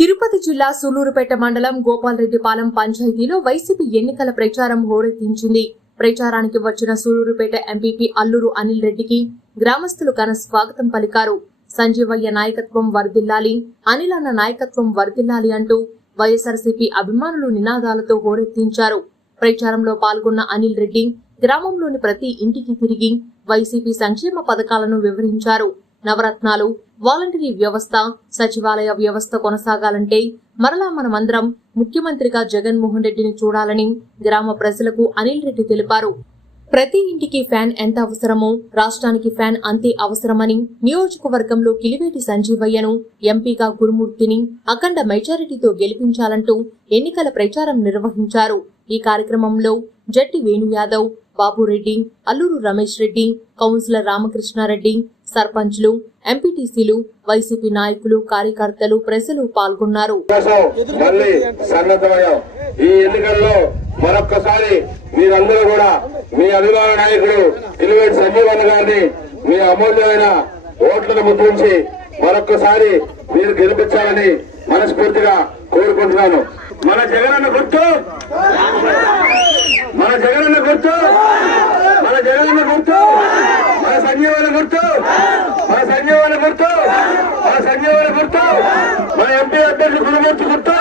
తిరుపతి జిల్లా సూలూరుపేట మండలం గోపాలరెడ్డిపాలెం పంచాయతీలో వైసీపీ ఎన్నికల ప్రచారం హోరెత్తించింది. ప్రచారానికి వచ్చిన సూలూరుపేట ఎంపీపీ అల్లూరు అనిల్ రెడ్డికి గ్రామస్తులు ఘన స్వాగతం పలికారు. సంజీవయ్య నాయకత్వం వరదిల్లాలి అనిల్ అన్న నాయకత్వం వర్దిల్లాలి అంటూ వైఎస్ఆర్సీపీ అభిమానులు నినాదాలతో హోరెత్తించారు. ప్రచారంలో పాల్గొన్న అనిల్ రెడ్డి గ్రామంలోని ప్రతి ఇంటికి తిరిగి వైసీపీ సంక్షేమ పథకాలను వివరించారు. నవరత్నాలు వాలంటరీ వ్యవస్థ సచివాలయ వ్యవస్థ కొనసాగాలంటే మరలా మనమందరం ముఖ్యమంత్రిగా జగన్మోహన్ రెడ్డిని చూడాలని గ్రామ ప్రజలకు అనిల్ రెడ్డి తెలిపారు. ప్రతి ఇంటికి ఫ్యాన్ ఎంత అవసరమో రాష్ట్రానికి ఫ్యాన్ అంతే అవసరమని నియోజకవర్గంలో కిలివేటి సంజీవయ్యను ఎంపీగా గురుమూర్తిని అఖండ మెజారిటీతో గెలిపించాలంటూ ఎన్నికల ప్రచారం నిర్వహించారు. ఈ కార్యక్రమంలో జట్టి వేణు యాదవ్ బాబురెడ్డి అల్లూరు రమేష్ రెడ్డి కౌన్సిలర్ రామకృష్ణారెడ్డి సర్పంచ్లు ఎంపీటీసీలు వైసీపీ నాయకులు కార్యకర్తలు ప్రజలు పాల్గొన్నారు. ఈ ఎన్నికల్లో మరొక్కసారి మీరందరూ కూడా మీ అభిమాన నాయకుడు ఇలివేటి సంజీవన్ గారిని మీ అమూల్యమైన ఓట్లను ముద్రించి మరొక్కసారి మీరు గెలిపించాలని మనస్ఫూర్తిగా కోరుకుంటున్నాను. మన జగన్ గుర్తు మన జగనన్న గుర్తు మన జగనన్న గుర్తు మన సంజీవన గుర్తు? మన సంజీవన గుర్తు? మన సంజీవన గుర్తు? మన ఎంపీ అభ్యర్థి గురుమూర్తి గుర్తు?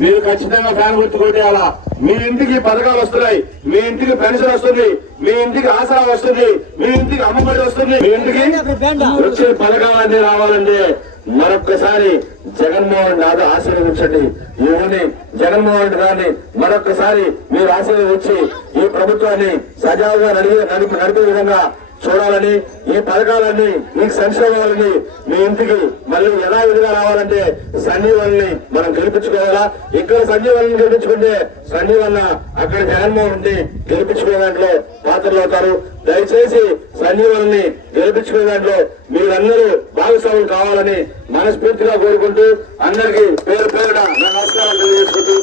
మీరు ఖచ్చితంగా ఫ్యాన్ గుర్తు కొట్టేయాలా మీ ఇంటికి పథకాలు వస్తున్నాయి. మీ ఇంటికి పెన్షన్ వస్తుంది. మీ ఇంటికి ఆసరా వస్తుంది. మీ ఇంటికి అమ్మఒడి వస్తుంది. మీ ఇంటికి వచ్చే పథకాలన్నీ రావాలండి మరొక్కసారి జగన్మోహన్ నాథ ఆశీర్వదించండి. ఇవన్నీ జగన్మోహన్ రెడ్డి గారిని మరొక్కసారి మీరు ఆశీర్వదించి ఈ ప్రభుత్వాన్ని సజావుగా నడిపే విధంగా చూడాలని ఈ పథకాలన్నీ మీకు సంక్షేమాలని మీ ఇంటికి మళ్ళీ యథావిధిగా రావాలంటే సంజీవన్ని మనం గెలిపించుకోవాలా? ఇక్కడ సంజీవన్ని గెలిపించుకుంటే సంజీవన్న అక్కడ జగన్మోహన్ రెడ్డి గెలిపించుకునే దాంట్లో పాత్రలు అవుతారు. దయచేసి సంజీవన్ని గెలిపించుకునే దాంట్లో మీరందరూ భాగస్వాములు కావాలని మనస్ఫూర్తిగా కోరుకుంటూ అందరికీ పేరు పేరున నా నమస్కారం తెలియజేసుకుంటూ